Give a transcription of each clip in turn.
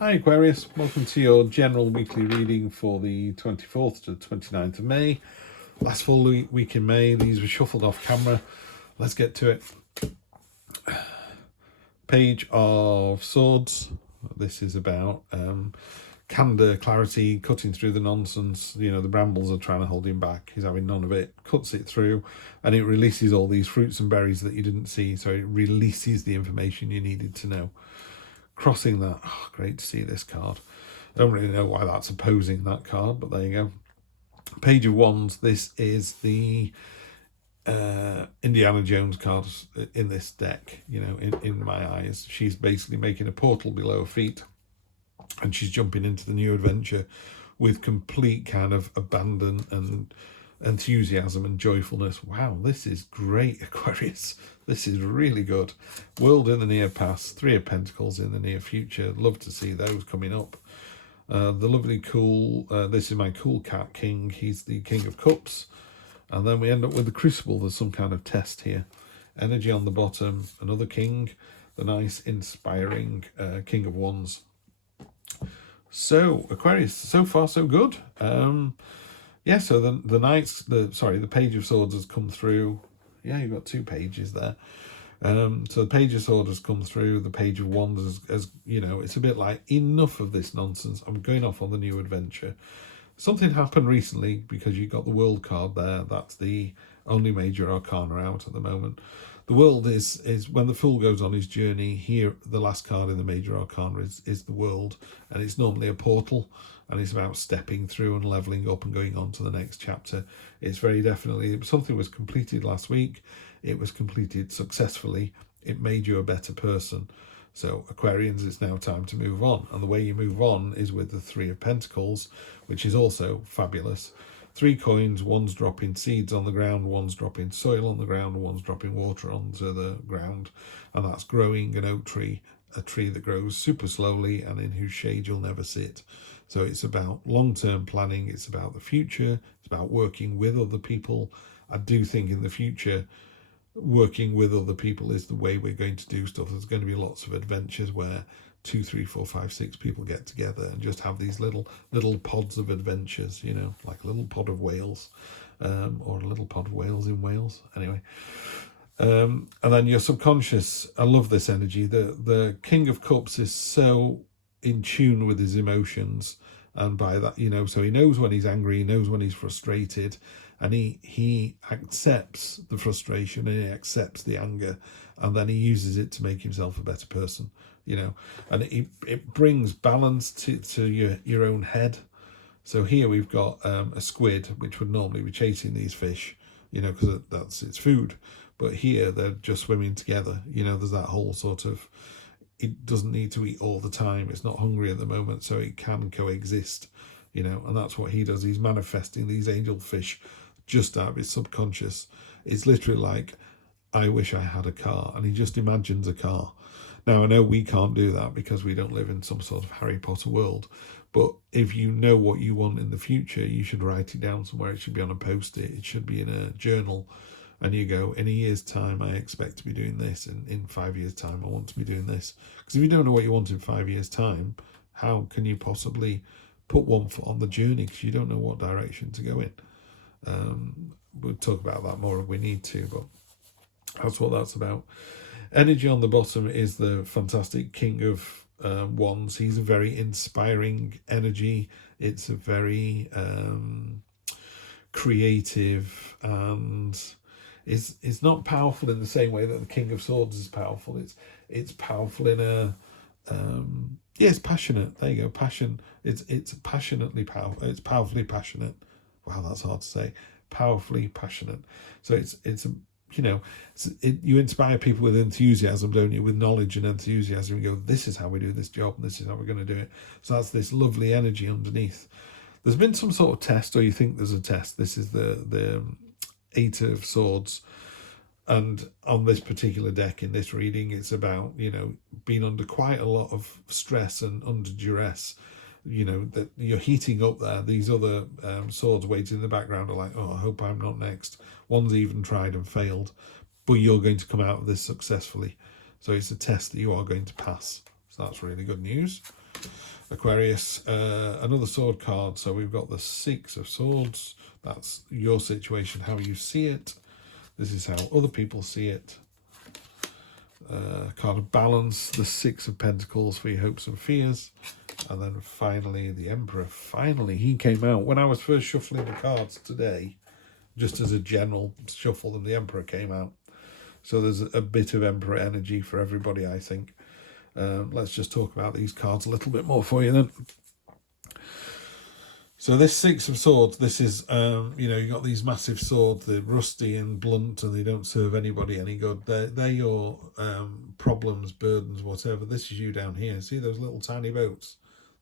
Hi Aquarius, welcome to your general weekly reading for the 24th to 29th of May. Last full week in May, these were shuffled off camera. Let's get to it. Page of Swords. This is about candour, clarity, cutting through the nonsense. You know, the brambles are trying to hold him back. He's having none of it, cuts it through, and it releases all these fruits and berries that you didn't see. So it releases the information you needed to know. Crossing that, great to see this card. I don't really know why that's opposing that card, but there you go. Page of Wands. This is the Indiana Jones card in this deck. You know, in my eyes, she's basically making a portal below her feet, and she's jumping into the new adventure with complete kind of abandon and enthusiasm and joyfulness. Wow, this is great, Aquarius. This is really good. World in the near past, Three of Pentacles in the near future. Love to see those coming up. The lovely cool, this is my cool cat king. He's the King of Cups. And then we end up with the Crucible. There's some kind of test here. Energy on the bottom, another king. The nice, inspiring King of Wands. So, Aquarius, so far so good. Yeah, so the Page of Swords has come through. Yeah, you've got two pages there. So the Page of Swords has come through. The Page of Wands has, you know, it's a bit like, enough of this nonsense. I'm going off on the new adventure. Something happened recently because you got the World card there. That's the only major arcana out at the moment. The World is when the Fool goes on his journey. Here, the last card in the major arcana is the World, and it's normally a portal, and it's about stepping through and leveling up and going on to the next chapter. It's very definitely something was completed last week. It was completed successfully. It made you a better person. So Aquarians, it's now time to move on. And the way you move on is with the Three of Pentacles, which is also fabulous. 3 coins, one's dropping seeds on the ground, one's dropping soil on the ground, one's dropping water onto the ground. And that's growing an oak tree, a tree that grows super slowly and in whose shade you'll never sit. So it's about long-term planning. It's about the future. It's about working with other people. I do think in the future, working with other people is the way we're going to do stuff. There's going to be lots of adventures where 2, 3, 4, 5, 6 people get together and just have these little pods of adventures, you know, like a little pod of Wales, or a little pod of Wales in Wales. Anyway, and then your subconscious. I love this energy. The King of Cups is so in tune with his emotions, and by that, you know, so he knows when he's angry, he knows when he's frustrated, and he accepts the frustration and he accepts the anger, and then he uses it to make himself a better person, you know, and it brings balance to your own head. So here we've got a squid, which would normally be chasing these fish, you know, because that's its food, but here they're just swimming together. You know, there's that whole sort of, it doesn't need to eat all the time. It's not hungry at the moment, so it can coexist, you know, and that's what he does. He's manifesting these angel fish just out of his subconscious. It's literally like, I wish I had a car, and he just imagines a car. Now, I know we can't do that because we don't live in some sort of Harry Potter world, but if you know what you want in the future, you should write it down somewhere. It should be on a post-it. It should be in a journal. And you go, in a year's time, I expect to be doing this. And in 5 years' time, I want to be doing this. Because if you don't know what you want in 5 years' time, how can you possibly put one foot on the journey? Because you don't know what direction to go in. We'll talk about that more if we need to, but that's what that's about. Energy on the bottom is the fantastic King of Wands. He's a very inspiring energy. It's a very creative, and it's not powerful in the same way that the King of Swords is powerful. It's powerful in a it's passionate. There you go, passion. It's passionately powerful. It's powerfully passionate. Wow, that's hard to say. Powerfully passionate. So it's a, you know, you inspire people with enthusiasm, don't you? With knowledge and enthusiasm. You go, this is how we do this job, and this is how we're going to do it. So that's this lovely energy underneath. There's been some sort of test, or you think there's a test. This is the 8 of Swords. And on this particular deck in this reading, it's about, you know, being under quite a lot of stress and under duress. You know, that you're heating up there. These other swords waiting in the background are like, oh, I hope I'm not next. One's even tried and failed, but you're going to come out of this successfully. So it's a test that you are going to pass. So that's really good news. Aquarius. Another sword card. So we've got the Six of Swords. That's your situation, how you see it. This is how other people see it. Card of Balance, the Six of Pentacles for your hopes and fears. And then finally, the Emperor. Finally, he came out. When I was first shuffling the cards today, just as a general shuffle, and the Emperor came out. So there's a bit of Emperor energy for everybody, I think. Let's just talk about these cards a little bit more for you then. So this Six of Swords, this is, you know, you got these massive swords, they're rusty and blunt and they don't serve anybody any good. They're your problems, burdens, whatever. This is you down here. See those little tiny boats?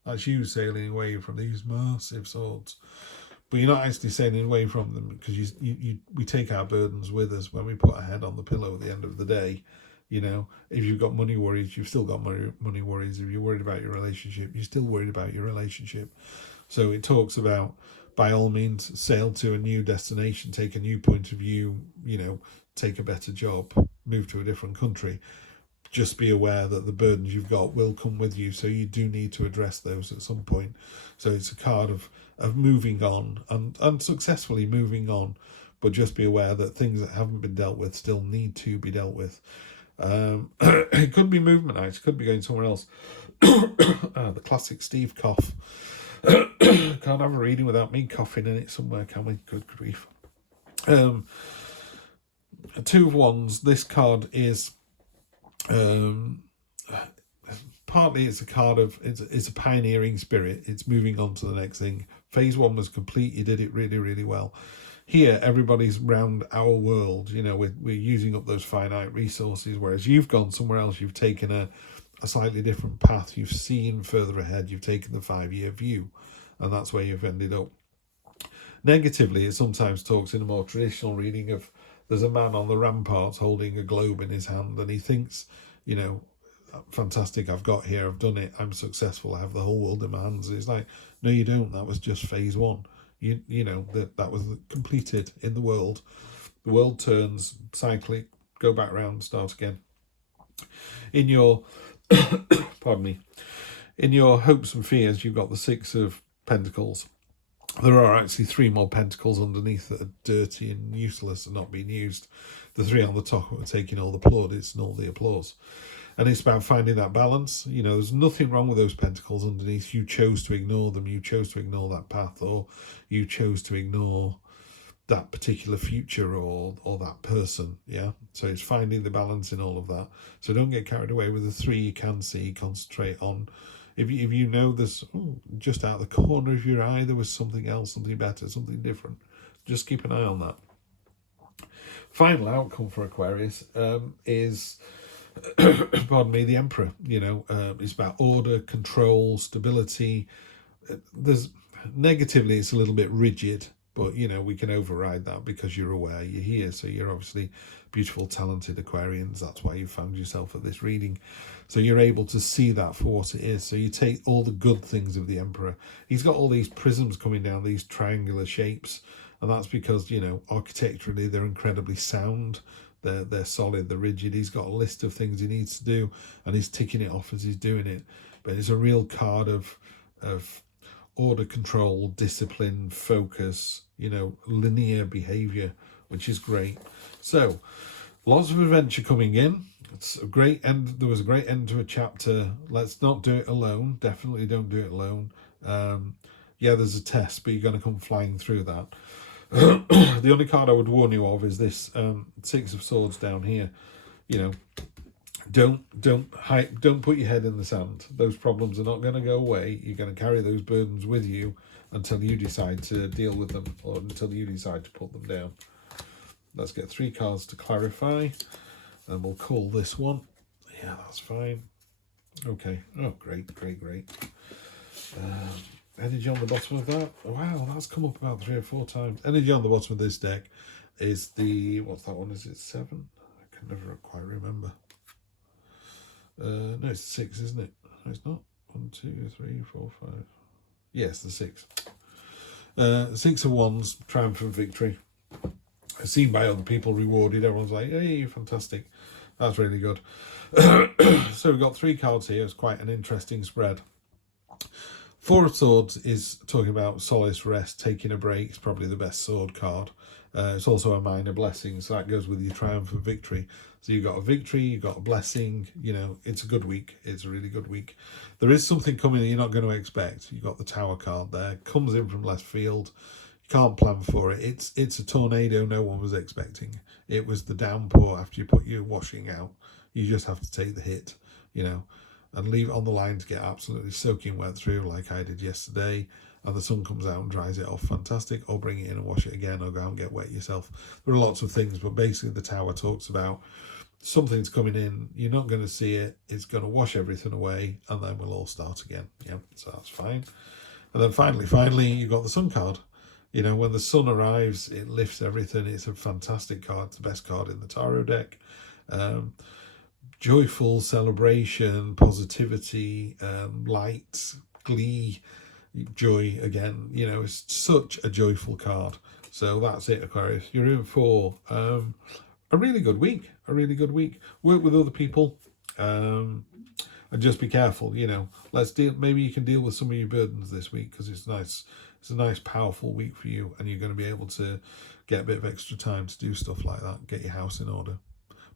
That's you sailing away from these massive swords. But you're not actually sailing away from them, because we take our burdens with us when we put our head on the pillow at the end of the day. You know, if you've got money worries, you've still got money worries. If you're worried about your relationship, you're still worried about your relationship. So it talks about, by all means, sail to a new destination, take a new point of view, you know, take a better job, move to a different country. Just be aware that the burdens you've got will come with you, so you do need to address those at some point. So it's a card of moving on and successfully moving on, but just be aware that things that haven't been dealt with still need to be dealt with. It could be movement nights, could be going somewhere else. The classic Steve cough. Can't have a reading without me coughing in it somewhere, can we? Good grief. Two of Wands. This card is partly it's a card of it's a pioneering spirit. It's moving on to the next thing. Phase 1 was complete. You did it really, really well. Here, everybody's round our world. You know, we're using up those finite resources, whereas you've gone somewhere else. You've taken a slightly different path. You've seen further ahead. You've taken the 5-year view, and that's where you've ended up. Negatively, it sometimes talks in a more traditional reading of, there's a man on the ramparts holding a globe in his hand, and he thinks, you know, fantastic, I've got here, I've done it, I'm successful, I have the whole world in my hands. It's like, no, you don't. That was just phase 1. You know, that was completed in the world. The world turns, cyclic, go back round, start again. In your pardon me, in your hopes and fears, you've got the Six of Pentacles. There are actually 3 more pentacles underneath that are dirty and useless and not being used. The 3 on the top are taking all the plaudits and all the applause. And it's about finding that balance. You know, there's nothing wrong with those pentacles underneath. You chose to ignore them. You chose to ignore that path, or you chose to ignore that particular future or that person. Yeah. So it's finding the balance in all of that. So don't get carried away with the 3 you can see. Concentrate on, if you know there's just out the corner of your eye there was something else, something better, something different. Just keep an eye on that. Final outcome for Aquarius is pardon me, the Emperor. You know, it's about order, control, stability. There's negatively, it's a little bit rigid, but you know, we can override that because you're aware, you're here, so you're obviously beautiful, talented Aquarians. That's why you found yourself at this reading. So you're able to see that for what it is. So you take all the good things of the Emperor. He's got all these prisms coming down, these triangular shapes, and that's because, you know, architecturally they're incredibly sound. They're solid, they're rigid. He's got a list of things he needs to do, and he's ticking it off as he's doing it. But it's a real card of order, control, discipline, focus, you know, linear behavior, which is great. So lots of adventure coming in. It's a great end. There was a great end to a chapter. Let's not do it alone. Definitely don't do it alone. Yeah, there's a test, but you're going to come flying through that. The only card I would warn you of is this Six of Swords down here. You know, don't put your head in the sand. Those problems are not going to go away. You're going to carry those burdens with you until you decide to deal with them, or until you decide to put them down. Let's get 3 cards to clarify, and we'll call this one. Yeah, that's fine. Okay. Oh, great. Energy on the bottom of that. Wow, that's come up about 3 or 4 times. Energy on the bottom of this deck is the, what's that one? Is it 7? I can never quite remember. No, it's 6, isn't it? No, it's not. 1, 2, 3, 4, 5. Yes, the 6. 6 of Wands, triumphant victory. Seen by other people, rewarded. Everyone's like, hey, fantastic. That's really good. So we've got 3 cards here. It's quite an interesting spread. Four of Swords is talking about solace, rest, taking a break. It's probably the best sword card. It's also a minor blessing, so that goes with your triumph and victory. So you've got a victory, you've got a blessing. You know, it's a good week. It's a really good week. There is something coming that you're not going to expect. You've got the Tower card there. Comes in from left field. You can't plan for it. It's a tornado no one was expecting. It was the downpour after you put your washing out. You just have to take the hit, you know, and leave it on the line to get absolutely soaking wet through like I did yesterday, and the sun comes out and dries it off, fantastic, or bring it in and wash it again, or go out and get wet yourself. There are lots of things, but basically the Tower talks about something's coming in, you're not going to see it, it's going to wash everything away, and then we'll all start again. Yeah, so that's fine. And then finally, you've got the Sun card. You know, when the sun arrives, it lifts everything. It's a fantastic card. It's the best card in the tarot deck. Joyful celebration, positivity, light, glee, joy again. You know, it's such a joyful card. So that's it, Aquarius. You're in for a really good week. A really good week. Work with other people. And just be careful, you know. Let's deal. Maybe you can deal with some of your burdens this week, because it's nice. It's a nice, powerful week for you, and you're going to be able to get a bit of extra time to do stuff like that. Get your house in order.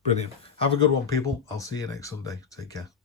Brilliant. Have a good one, people. I'll see you next Sunday. Take care.